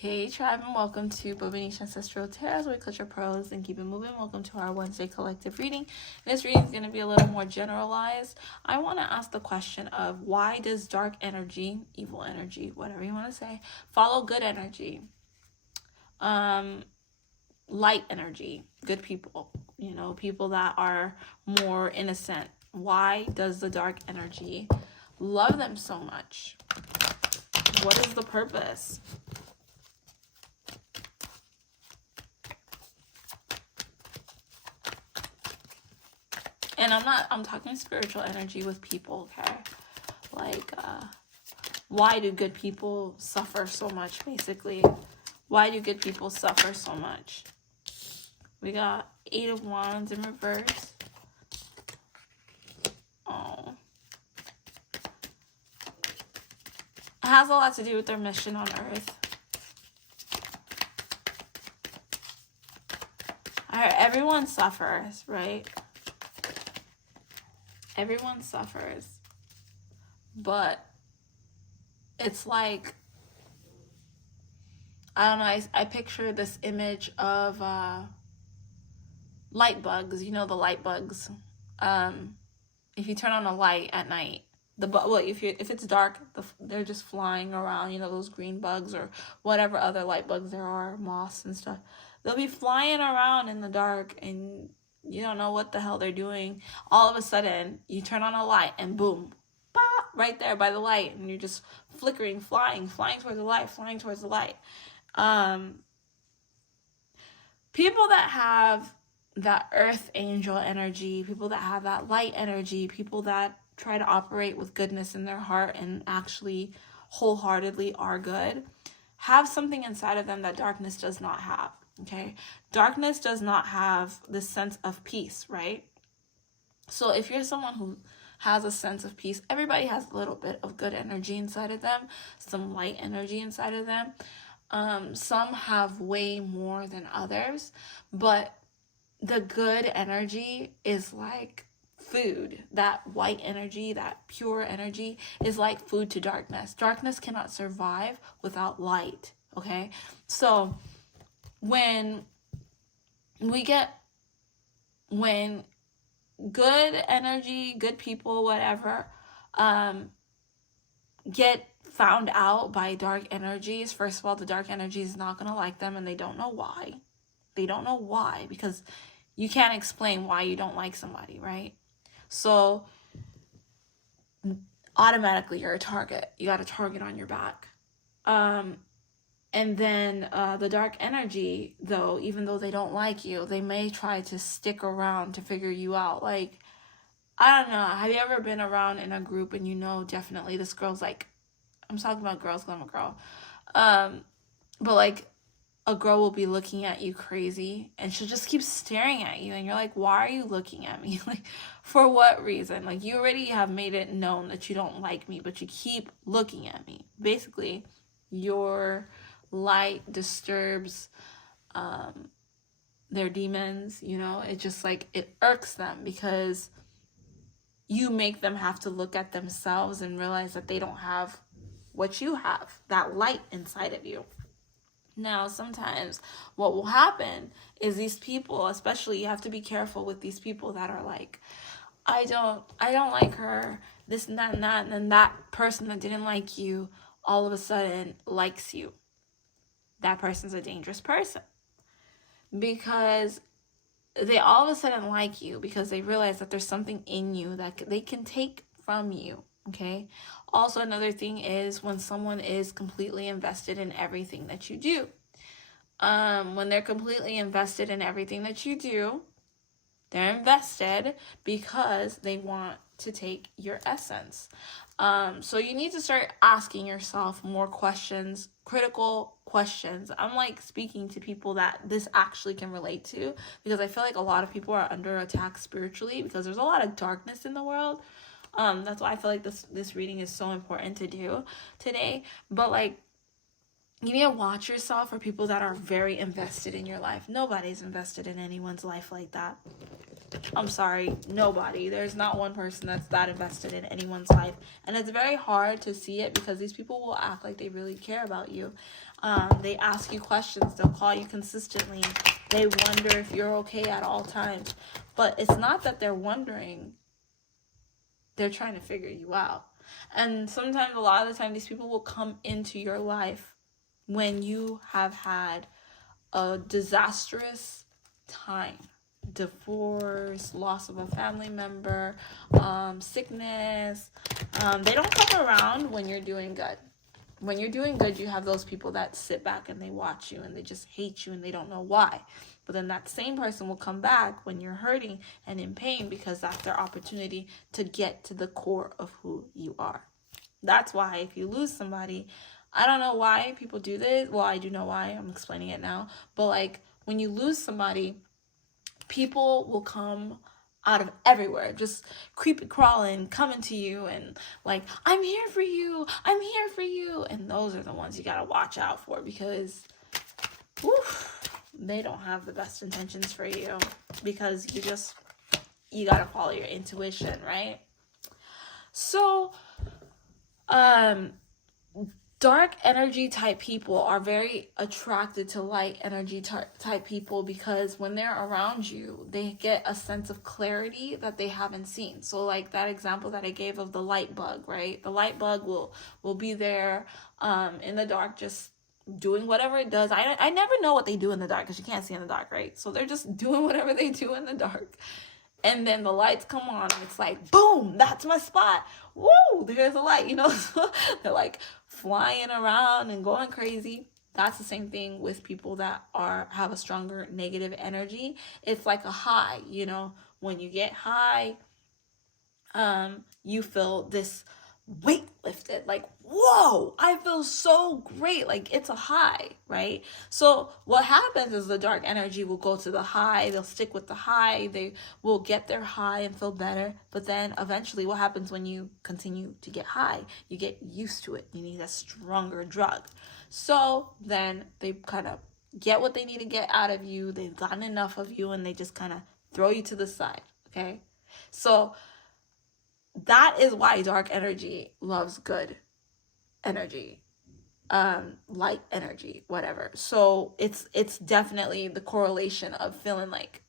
Hey tribe, and welcome to Bobo-Nesha Ancestral Tarot, where we cut your pearls and keep it moving. Welcome to our Wednesday collective reading. This reading is going to be a little more generalized. I want to ask the question of why does dark energy, evil energy, whatever you want to say, follow good energy? Light energy, good people, people that are more innocent. Why does the dark energy love them so much? What is the purpose? And I'm talking spiritual energy with people, okay? Like, why do good people suffer so much, basically? Why do good people suffer so much? We got 8 of Wands in reverse. Oh. It has a lot to do with their mission on Earth. Alright, everyone suffers, right? Everyone suffers, but it's like, I don't know, I picture this image of light bugs, the light bugs. If you turn on a light at night, if it's dark, they're just flying around, those green bugs or whatever other light bugs there are, moths and stuff. They'll be flying around in the dark and you don't know what the hell they're doing. All of a sudden, you turn on a light and boom, pop, right there by the light, and you're just flickering, flying towards the light, People that have that earth angel energy, people that have that light energy, people that try to operate with goodness in their heart and actually wholeheartedly are good, have something inside of them that darkness does not have. Okay, darkness does not have this sense of peace, right? So if you're someone who has a sense of peace, everybody has a little bit of good energy inside of them, some light energy inside of them. Some have way more than others, but the good energy is like food. That white energy, that pure energy is like food to darkness. Darkness cannot survive without light, okay? So when good energy, good people, whatever, get found out by dark energies, first of all, the dark energy is not going to like them, and they don't know why. They don't know why, because you can't explain why you don't like somebody, right? So automatically you're a target. You got a target on your back. And then the dark energy, though, even though they don't like you, they may try to stick around to figure you out. Like, I don't know. Have you ever been around in a group and definitely this girl's like, I'm talking about girls because I'm a girl. But like, a girl will be looking at you crazy and she'll just keep staring at you. And you're like, why are you looking at me? Like, for what reason? Like, you already have made it known that you don't like me, but you keep looking at me. Basically, your light disturbs their demons, it just like, it irks them because you make them have to look at themselves and realize that they don't have what you have, that light inside of you. Now, sometimes what will happen is these people, especially, you have to be careful with these people that are like, I don't like her, this and that and that, and then that person that didn't like you all of a sudden likes you. That person's a dangerous person because they all of a sudden like you because they realize that there's something in you that they can take from you, okay? Also, another thing is when someone is completely invested in everything that you do. When they're completely invested in everything that you do, they're invested because they want to take your essence. So you need to start asking yourself more questions, critical questions. I'm like speaking to people that this actually can relate to because I feel like a lot of people are under attack spiritually because there's a lot of darkness in the world. That's why I feel like this reading is so important to do today. But like, You need to watch yourself for people that are very invested in your life. Nobody's invested in anyone's life like that. I'm sorry, nobody. There's not one person that's that invested in anyone's life. And it's very hard to see it because these people will act like they really care about you. They ask you questions. They'll call you consistently. They wonder if you're okay at all times. But it's not that they're wondering. They're trying to figure you out. And sometimes, a lot of the time, these people will come into your life when you have had a disastrous time. Divorce, loss of a family member, sickness. They don't come around when you're doing good. When you're doing good, you have those people that sit back and they watch you and they just hate you and they don't know why. But then that same person will come back when you're hurting and in pain because that's their opportunity to get to the core of who you are. That's why if you lose somebody, I don't know why people do this. Well, I do know why. I'm explaining it now. But like when you lose somebody, people will come out of everywhere, just creepy crawling, coming to you and like, I'm here for you, I'm here for you. And those are the ones you gotta watch out for because they don't have the best intentions for you because you gotta follow your intuition, right? So, dark energy type people are very attracted to light energy type people because when they're around you, they get a sense of clarity that they haven't seen. So like that example that I gave of the light bug, right? The light bug will be there in the dark just doing whatever it does. I never know what they do in the dark because you can't see in the dark, right? So they're just doing whatever they do in the dark. And then the lights come on and it's like, boom, that's my spot. Woo, there's a light, They're like flying around and going crazy. That's the same thing with people that have a stronger negative energy. It's like a high, when you get high, you feel this weight lifted, like, whoa, I feel so great, like it's a high, right? So what happens is the dark energy will go to the high, they'll stick with the high, they will get their high and feel better, but then eventually what happens when you continue to get high? You get used to it, you need a stronger drug. So then they kind of get what they need to get out of you, they've gotten enough of you, and they just kind of throw you to the side, okay? So that is why dark energy loves good energy, light energy, whatever. So it's definitely the correlation of feeling like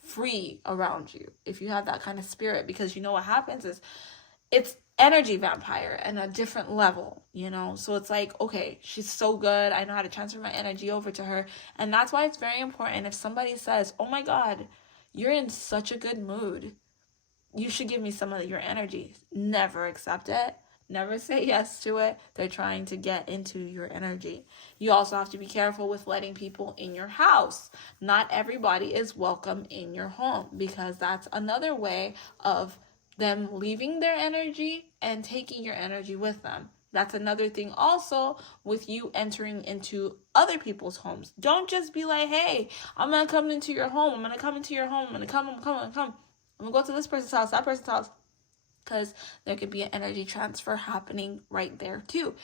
free around you if you have that kind of spirit, because what happens is it's energy vampire and a different level, so it's like, okay, she's so good, I know how to transfer my energy over to her. And that's why it's very important if somebody says, oh my god, you're in such a good mood, you should give me some of your energy. Never accept it. Never say yes to it. They're trying to get into your energy. You also have to be careful with letting people in your house. Not everybody is welcome in your home because that's another way of them leaving their energy and taking your energy with them. That's another thing also with you entering into other people's homes. Don't just be like, hey, I'm going to come into your home. I'm going to come into your home. I'm going to come. I'm going to go to this person's house, that person's house, because there could be an energy transfer happening right there too.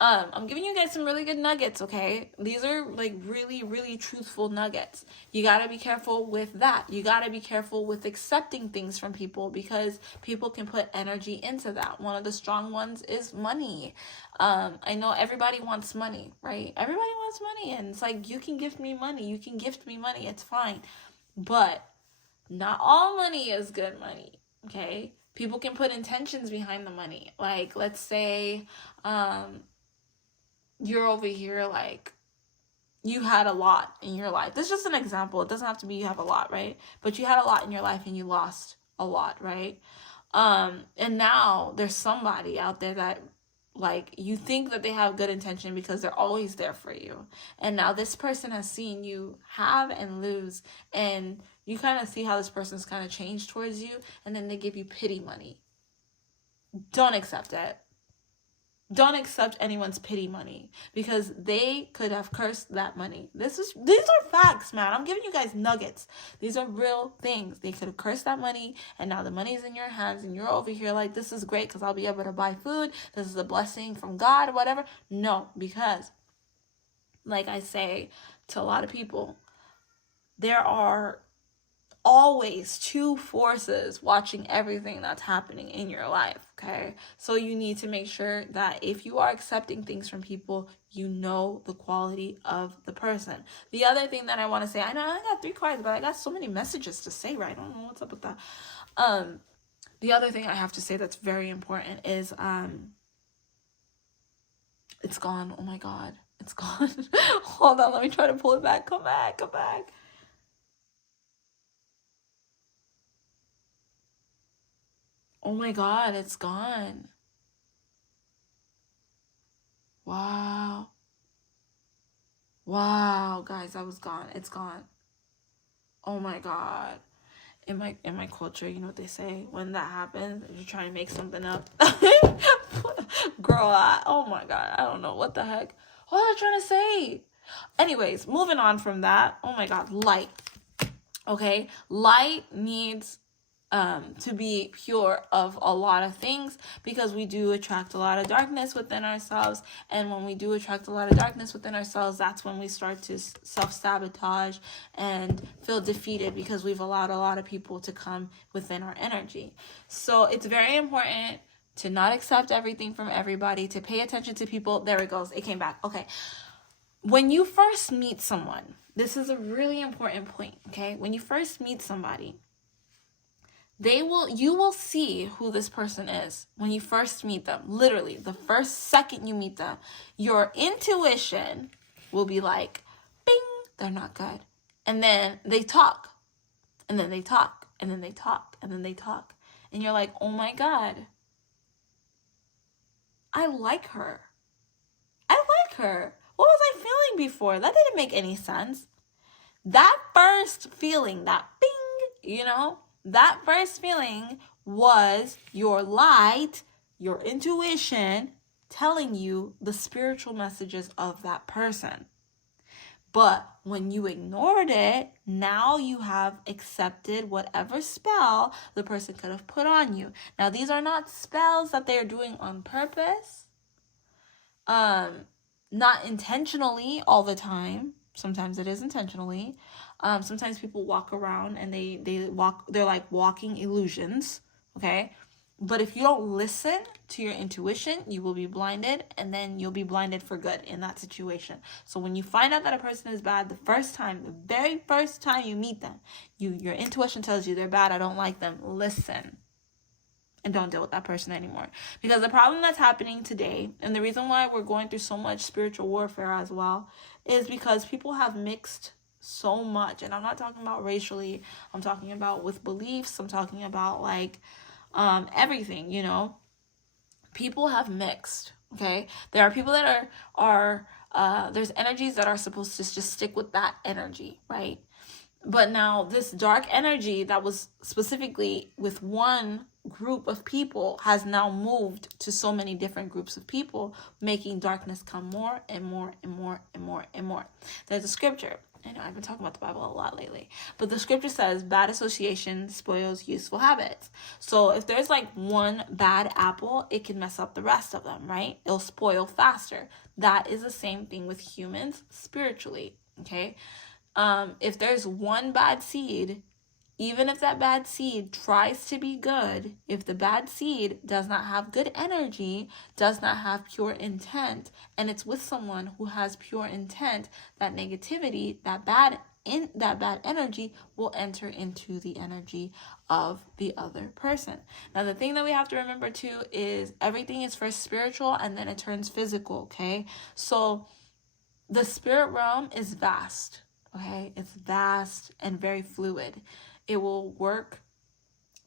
I'm giving you guys some really good nuggets, okay? These are like really, really truthful nuggets. You got to be careful with that. You got to be careful with accepting things from people because people can put energy into that. One of the strong ones is money. I know everybody wants money, right? Everybody wants money, and it's like, you can gift me money. You can gift me money. It's fine. But not all money is good money, okay? People can put intentions behind the money. Like, let's say you're over here, like, you had a lot in your life. This is just an example. It doesn't have to be you have a lot, right? But you had a lot in your life and you lost a lot, right? And now there's somebody out there that, like, you think that they have good intention because they're always there for you. And now this person has seen you have and lose, and you kind of see how this person's kind of changed towards you, and then they give you pity money. Don't accept it. Don't accept anyone's pity money because they could have cursed that money. These are facts, man. I'm giving you guys nuggets. These are real things. They could have cursed that money, and now the money's in your hands, and you're over here like, this is great because I'll be able to buy food. This is a blessing from God or whatever. No, because like I say to a lot of people, there are always two forces watching everything that's happening in your life, okay? So you need to make sure that if you are accepting things from people, you know the quality of the person. The other thing that I want to say, I know I got 3 cards, but I got so many messages to say, right? I don't know what's up with that. The other thing I have to say that's very important is it's gone. Oh my God, it's gone. Hold on, let me try to pull it back. Come back. Oh my God, it's gone. Wow. Wow, guys, that was gone. It's gone. Oh my God. In my culture, you know what they say? When that happens, you're trying to make something up. Girl, oh my God. I don't know. What the heck? What was I trying to say? Anyways, moving on from that. Oh my God. Light. Okay? Light needs to be pure of a lot of things, because we do attract a lot of darkness within ourselves. And when we do attract a lot of darkness within ourselves, that's when we start to self-sabotage and feel defeated, because we've allowed a lot of people to come within our energy. So it's very important to not accept everything from everybody, to pay attention to people. There it goes. It came back. Okay. When you first meet someone, this is a really important point, okay? When you first meet somebody, you will see who this person is when you first meet them. Literally, the first second you meet them, your intuition will be like, bing, they're not good. And then they talk, and then they talk, and then they talk, and then they talk. And you're like, oh my God, I like her. What was I feeling before? That didn't make any sense. That first feeling, that bing, that first feeling was your light, your intuition telling you the spiritual messages of that person. But when you ignored it, now you have accepted whatever spell the person could have put on you. Now, these are not spells that they're doing on purpose. Not intentionally all the time. Sometimes it is intentionally. Sometimes people walk around and they're like walking illusions, okay? But if you don't listen to your intuition, you will be blinded, and then you'll be blinded for good in that situation. So when you find out that a person is bad the very first time you meet them, your intuition tells you they're bad, I don't like them. Listen. And don't deal with that person anymore. Because the problem that's happening today, and the reason why we're going through so much spiritual warfare as well, is because people have mixed so much. And I'm not talking about racially. I'm talking about with beliefs. I'm talking about like everything, People have mixed, okay? There are people that are there's energies that are supposed to just stick with that energy, right? But now this dark energy that was specifically with one group of people has now moved to so many different groups of people, making darkness come more and more and more and more and more. There's a scripture. I know I've been talking about the Bible a lot lately, but the scripture says bad association spoils useful habits. So if there's like one bad apple, it can mess up the rest of them, right? It'll spoil faster. That is the same thing with humans spiritually, okay? If there's one bad seed, even if that bad seed tries to be good, if the bad seed does not have good energy, does not have pure intent, and it's with someone who has pure intent, that negativity, that bad energy will enter into the energy of the other person. Now, the thing that we have to remember too is everything is first spiritual and then it turns physical, okay? So the spirit realm is vast. Okay, it's vast and very fluid. It will work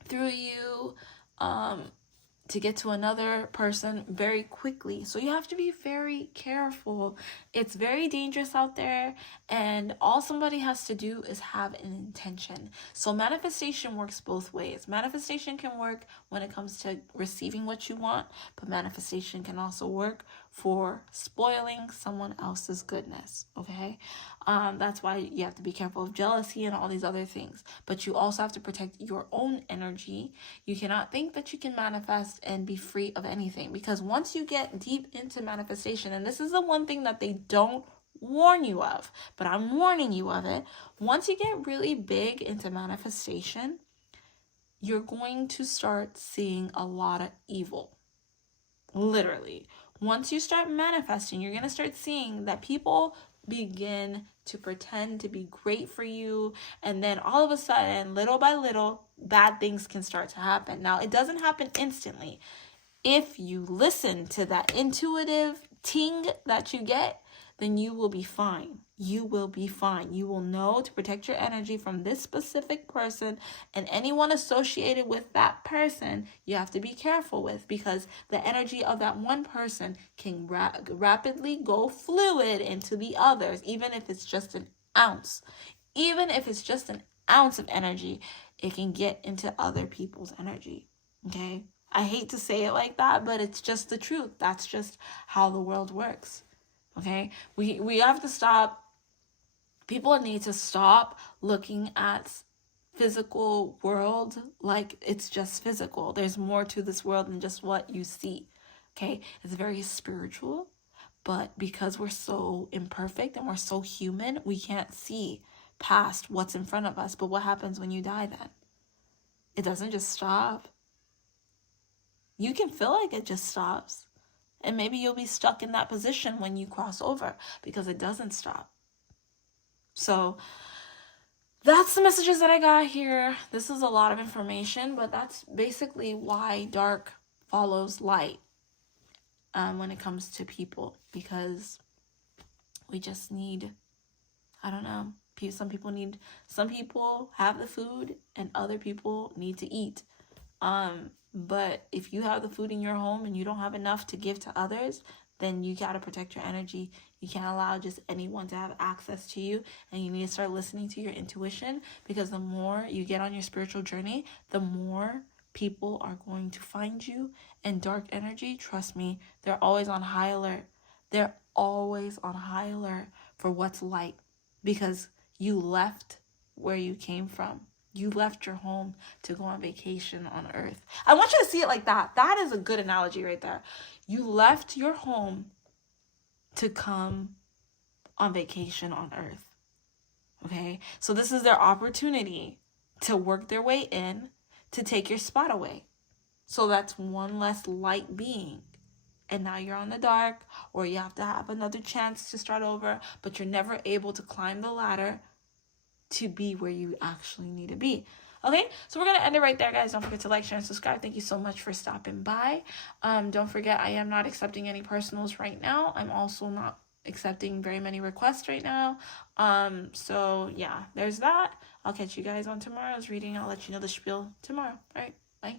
through you to get to another person very quickly. So you have to be very careful. It's very dangerous out there, and all somebody has to do is have an intention. So manifestation works both ways. Manifestation can work when it comes to receiving what you want, but manifestation can also work for spoiling someone else's goodness, okay? That's why you have to be careful of jealousy and all these other things. But you also have to protect your own energy. You cannot think that you can manifest and be free of anything, because once you get deep into manifestation, and this is the one thing that they don't warn you of, but I'm warning you of it. Once you get really big into manifestation, you're going to start seeing a lot of evil. Literally. Once you start manifesting, you're going to start seeing that people begin to pretend to be great for you. And then all of a sudden, little by little, bad things can start to happen. Now, it doesn't happen instantly. If you listen to that intuitive ting that you get, then you will be fine. You will be fine. You will know to protect your energy from this specific person, and anyone associated with that person you have to be careful with, because the energy of that one person can rapidly go fluid into the others, even if it's just an ounce. Even if it's just an ounce of energy, it can get into other people's energy. Okay? I hate to say it like that, but it's just the truth. That's just how the world works. Okay? We have to stop. People need to stop looking at physical world like it's just physical. There's more to this world than just what you see. Okay? It's very spiritual, but because we're so imperfect and we're so human, we can't see past what's in front of us. But what happens when you die then? It doesn't just stop. You can feel like it just stops. And maybe you'll be stuck in that position when you cross over, because it doesn't stop. So that's the messages that I got here. This is a lot of information, but that's basically why dark follows light when it comes to people, because we just need, I don't know, some people have the food and other people need to eat. But if you have the food in your home and you don't have enough to give to others, then you got to protect your energy. You can't allow just anyone to have access to you, and you need to start listening to your intuition, because the more you get on your spiritual journey, the more people are going to find you. And dark energy, trust me, they're always on high alert. They're always on high alert for what's light, because you left where you came from. You left your home to go on vacation on Earth. I want you to see it like that. That is a good analogy right there. You left your home to come on vacation on Earth. Okay? So this is their opportunity to work their way in, to take your spot away. So that's one less light being. And now you're on the dark, or you have to have another chance to start over, but you're never able to climb the ladder to be where you actually need to be. Okay, so we're going to end it right there, guys. Don't forget to like, share, and subscribe. Thank you so much for stopping by. Don't forget, I am not accepting any personals right now. I'm also not accepting very many requests right now. So yeah, there's that. I'll catch you guys on tomorrow's reading. I'll let you know the spiel tomorrow. All right, bye.